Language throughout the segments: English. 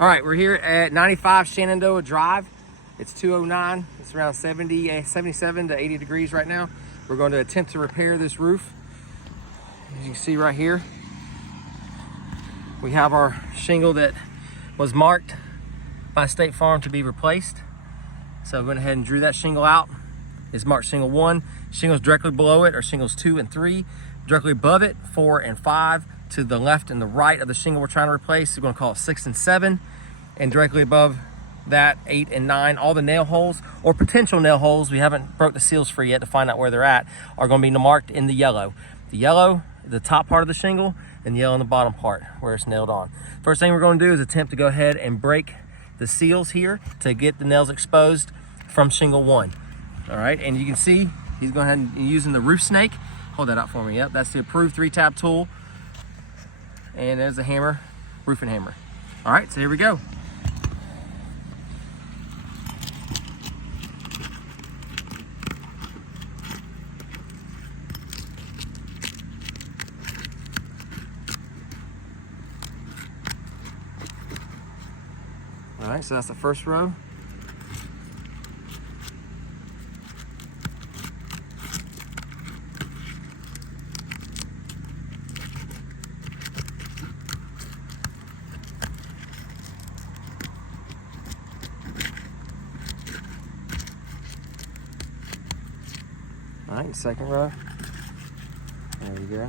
All right, we're here at 95 Shenandoah Drive. It's 209. It's around 77 to 80 degrees right now. We're going to attempt to repair this roof. As you can see right here, we have our shingle that was marked by State Farm to be replaced. So I went ahead and drew that shingle out. It's marked shingle 1. Shingles directly below it are shingles 2 and 3. Directly above it, 4 and 5. To the left and the right of the shingle we're trying to replace, we're going to call it 6 and 7. And directly above that, 8 and 9. All the nail holes or potential nail holes, we haven't broke the seals free yet to find out where they're at, are going to be marked in the yellow. The yellow, the top part of the shingle, and the yellow in the bottom part where it's nailed on. First thing we're going to do is attempt to go ahead and break the seals here to get the nails exposed from shingle 1. All right, and you can see he's going ahead and using the roof snake. Hold that out for me. Yep, that's the approved 3-tab tool. And there's the hammer, roofing hammer. All right, so here we go. All right, so that's the first row. All right, second row. There we go.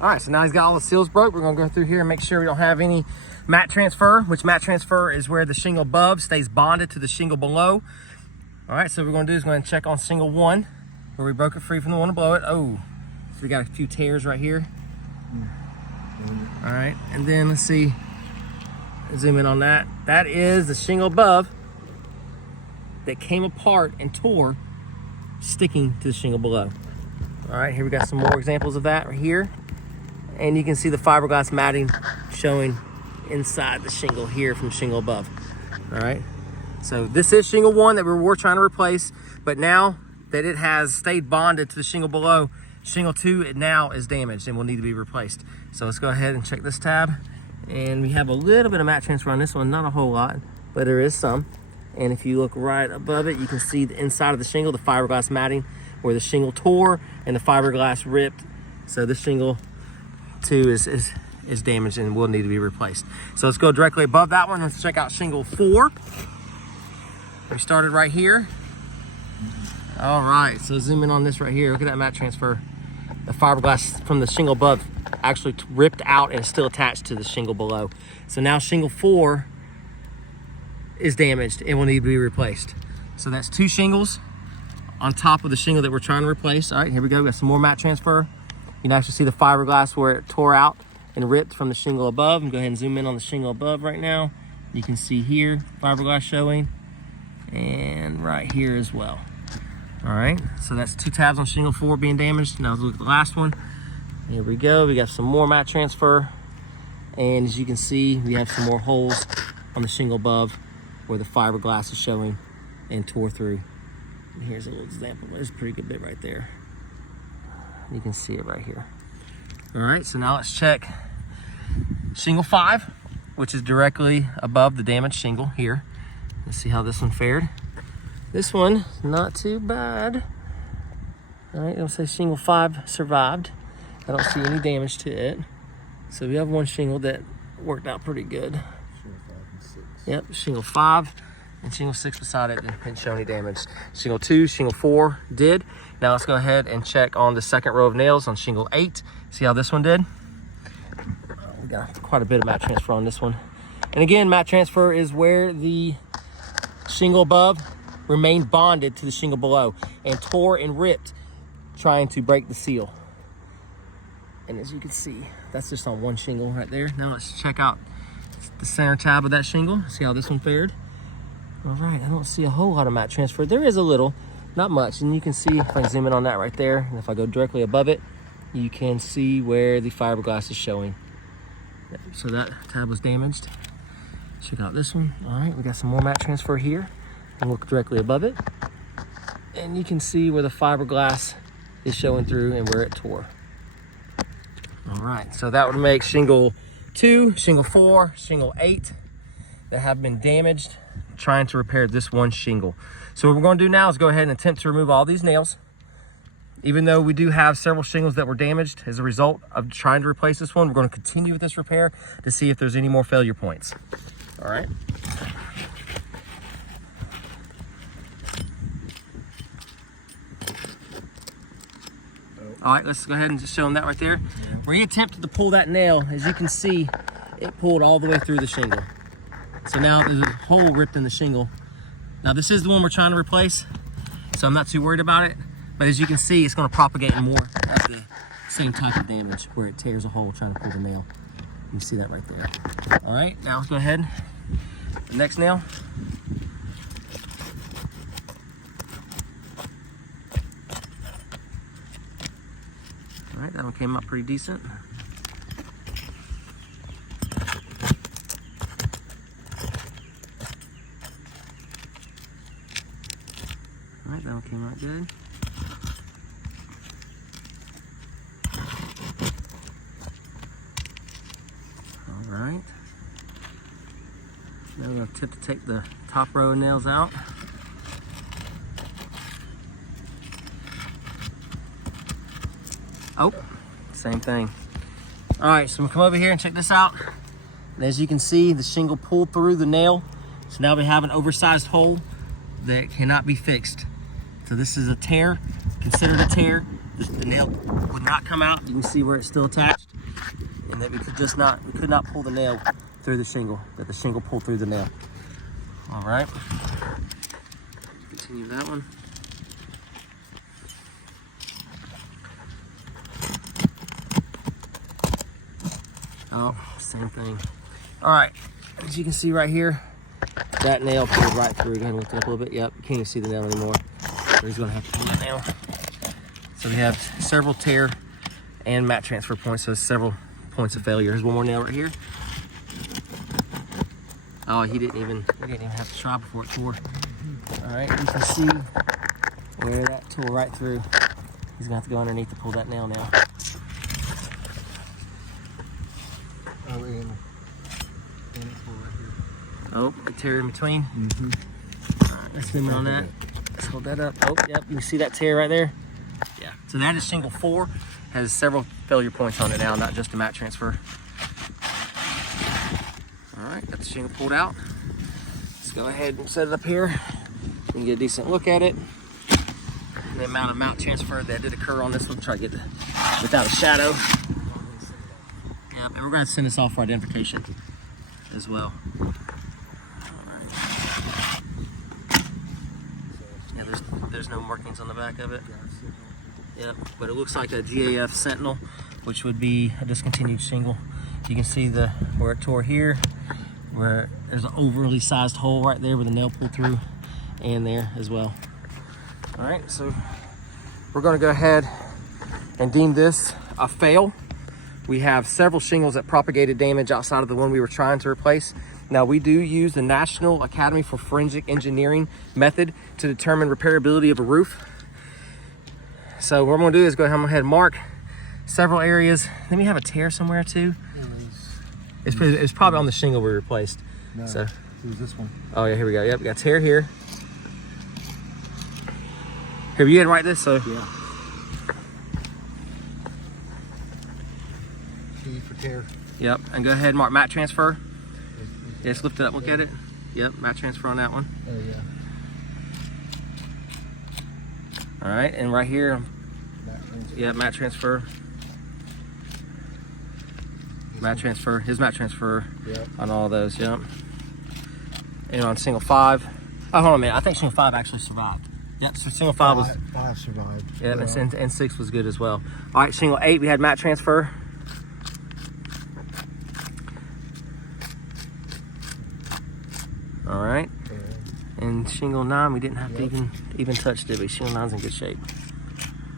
All right, so now he's got all the seals broke. We're gonna go through here and make sure we don't have any mat transfer, which mat transfer is where the shingle above stays bonded to the shingle below. All right, so what we're gonna do is go ahead and check on shingle 1, where we broke it free from the one below it. Oh, so we got a few tears right here. All right, and then let's see, zoom in on that. That is the shingle above that came apart and tore, sticking to the shingle below. All right, here we got some more examples of that right here. And you can see the fiberglass matting showing inside the shingle here from shingle above. All right, so this is shingle 1 that we were trying to replace, but now that it has stayed bonded to the shingle below, shingle 2, it now is damaged and will need to be replaced. So let's go ahead and check this tab. And we have a little bit of mat transfer on this one, not a whole lot, but there is some. And if you look right above it, you can see the inside of the shingle, the fiberglass matting, where the shingle tore and the fiberglass ripped. So this shingle 2 is damaged and will need to be replaced. So let's go directly above that one. Let's check out shingle 4. We started right here. All right, so zoom in on this right here. Look at that mat transfer. The fiberglass from the shingle above actually ripped out and is still attached to the shingle below. So now shingle 4 is damaged and will need to be replaced. So that's 2 shingles on top of the shingle that we're trying to replace. All right, here we go. We got some more mat transfer. You can actually see the fiberglass where it tore out and ripped from the shingle above. And go ahead and zoom in on the shingle above right now. You can see here fiberglass showing, and right here as well. All right, so that's 2 tabs on shingle 4 being damaged. Now let's look at the last one. Here we go. We got some more mat transfer, and as you can see, we have some more holes on the shingle above where the fiberglass is showing and tore through. And here's a little example. There's a pretty good bit right there. You can see it right here. All right, so now let's check shingle 5, which is directly above the damaged shingle here. Let's see how this one fared. This one, not too bad. All right, it'll say shingle 5 survived. I don't see any damage to it. So we have one shingle that worked out pretty good. Shingle 5 and 6. Yep, shingle 5 and shingle 6 beside it didn't show any damage. Shingle 2, shingle 4 did. Now let's go ahead and check on the second row of nails on shingle 8. See how this one did? We got quite a bit of mat transfer on this one. And again, mat transfer is where the shingle above remained bonded to the shingle below and tore and ripped trying to break the seal. And as you can see, that's just on one shingle right there. Now let's check out the center tab of that shingle. See how this one fared. All right, I don't see a whole lot of mat transfer. There is a little, not much. And you can see, if I zoom in on that right there, and if I go directly above it, you can see where the fiberglass is showing. So that tab was damaged. Check out this one. All right, we got some more mat transfer here. and look directly above it. And you can see where the fiberglass is showing through and where it tore. All right, so that would make shingle 2, shingle 4, shingle 8 that have been damaged trying to repair this one shingle. So what we're going to do now is go ahead and attempt to remove all these nails. Even though we do have several shingles that were damaged as a result of trying to replace this one, we're going to continue with this repair to see if there's any more failure points. All right. All right, let's go ahead and just show them that right there. Where he attempted to pull that nail, as you can see, it pulled all the way through the shingle. So now there's a hole ripped in the shingle. Now this is the one we're trying to replace, so I'm not too worried about it. But as you can see, it's going to propagate more of the same type of damage where it tears a hole trying to pull the nail. You see that right there. All right, now let's go ahead. The next nail. All right, that one came out pretty decent. All right, that one came out good. All right. Now we're going to attempt to take the top row of nails out. Oh, same thing. All right, so we'll come over here and check this out. And as you can see, the shingle pulled through the nail. So now we have an oversized hole that cannot be fixed. So this is a tear, considered a tear. The nail would not come out. You can see where it's still attached. And that we could not pull the nail through the shingle, that the shingle pulled through the nail. All right, continue that one. Oh, same thing. All right, as you can see right here, that nail pulled right through. Go ahead and lift it up a little bit. Yep, you can't even see the nail anymore. So he's gonna have to pull that nail. So we have several tear and mat transfer points, so several points of failure. Here's one more nail right here. Oh, we didn't even have to try before it tore. All right, you can see where that tore right through. He's gonna have to go underneath to pull that nail now. Oh, the tear in between. All right, let's zoom in on that. Let's hold that up. Oh, yep, you see that tear right there? Yeah, so that is shingle 4. Has several failure points on it now, not just a mat transfer. All right, got the shingle pulled out. Let's go ahead and set it up here. You can get a decent look at it. The amount of mat transfer that did occur on this one, try to get it without a shadow. Yep, and we're going to send this off for identification as well. Yeah, there's no markings on the back of it. Yep, but it looks like a GAF Sentinel, which would be a discontinued shingle. You can see where it tore here, where there's an overly sized hole right there where the nail pulled through, and there as well. All right, so we're going to go ahead and deem this a fail. We have several shingles that propagated damage outside of the one we were trying to replace. Now, we do use the National Academy for Forensic Engineering method to determine repairability of a roof. So what I'm gonna do is go ahead and mark several areas. Then we have a tear somewhere too. It's probably on the shingle we replaced. No, so it was this one. Oh yeah, here we go. Yep, we got a tear here. Here, you can write this, so. Yeah. T for tear. Yep, and go ahead and mark mat transfer. Yeah, just lift it up, look at it. Yep, mat transfer on that one. Oh yeah. All right, and right here, Mat transfer. yeah, mat transfer. Mat transfer, his mat transfer. Yep. On all of those, yep. And on single 5. Oh, hold on a minute, I think single 5 actually survived. Yep, so single 5 was. 5 survived. Yeah, and 6 was good as well. All right, single 8, we had mat transfer. All right. And shingle 9, we didn't have to even touch, did we? Shingle 9's in good shape.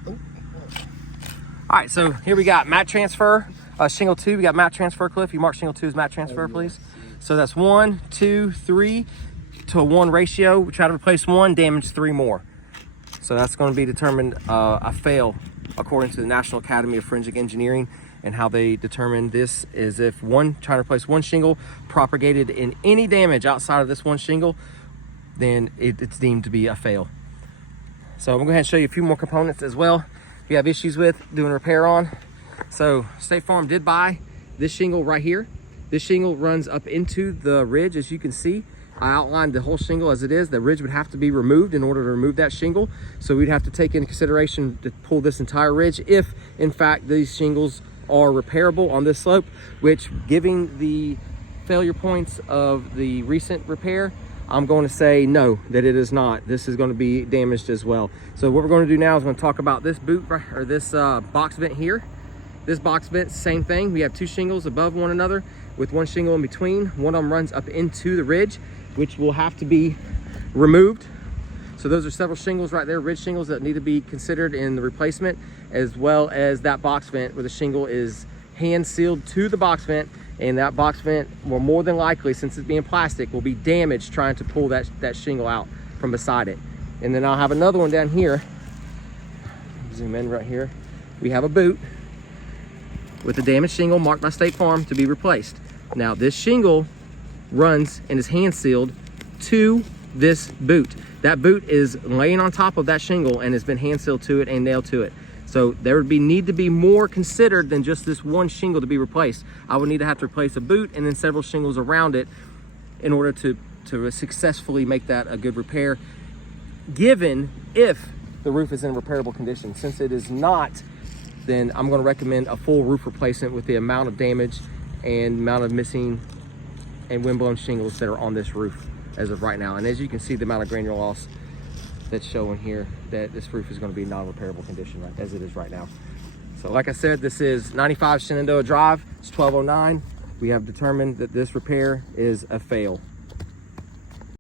Oh. All right, so here we got mat transfer. Shingle 2, we got mat transfer, Cliff. You mark shingle 2 as mat transfer, please. So that's 1, 2, 3, to 1 ratio. We try to replace 1, damage 3 more. So that's going to be determined a fail according to the National Academy of Forensic Engineering. And how they determine this is if trying to replace 1 shingle propagated in any damage outside of this 1 shingle, then it's deemed to be a fail. So I'm going to go ahead and show you a few more components as well if you have issues with doing repair on. So State Farm did buy this shingle right here. This shingle runs up into the ridge, as you can see. I outlined the whole shingle as it is. The ridge would have to be removed in order to remove that shingle. So we'd have to take into consideration to pull this entire ridge if, in fact, these shingles are repairable on this slope, which, giving the failure points of the recent repair, I'm going to say no, that it is not. This is going to be damaged as well. So what we're going to do now is we're going to talk about this boot, or this box vent here. This box vent, same thing. We have 2 shingles above one another with 1 shingle in between. One of them runs up into the ridge, which will have to be removed. So those are several shingles right there, ridge shingles, that need to be considered in the replacement, as well as that box vent where the shingle is hand sealed to the box vent, and that box vent will more than likely, since it's being plastic, will be damaged trying to pull that shingle out from beside it. And then I'll have another one down here. Zoom in right here. We have a boot with a damaged shingle marked by State Farm to be replaced. Now this shingle runs and is hand sealed to this boot. That boot is laying on top of that shingle and has been hand sealed to it and nailed to it. So there would need to be more considered than just this 1 shingle to be replaced. I would need to have to replace a boot and then several shingles around it in order to successfully make that a good repair, given if the roof is in repairable condition. Since it is not, then I'm going to recommend a full roof replacement with the amount of damage and amount of missing and windblown shingles that are on this roof as of right now. And as you can see, the amount of granular loss that's showing here, that this roof is going to be non-repairable condition right as it is right now. So like I said, this is 95 Shenandoah Drive. It's 1209. We have determined that this repair is a fail.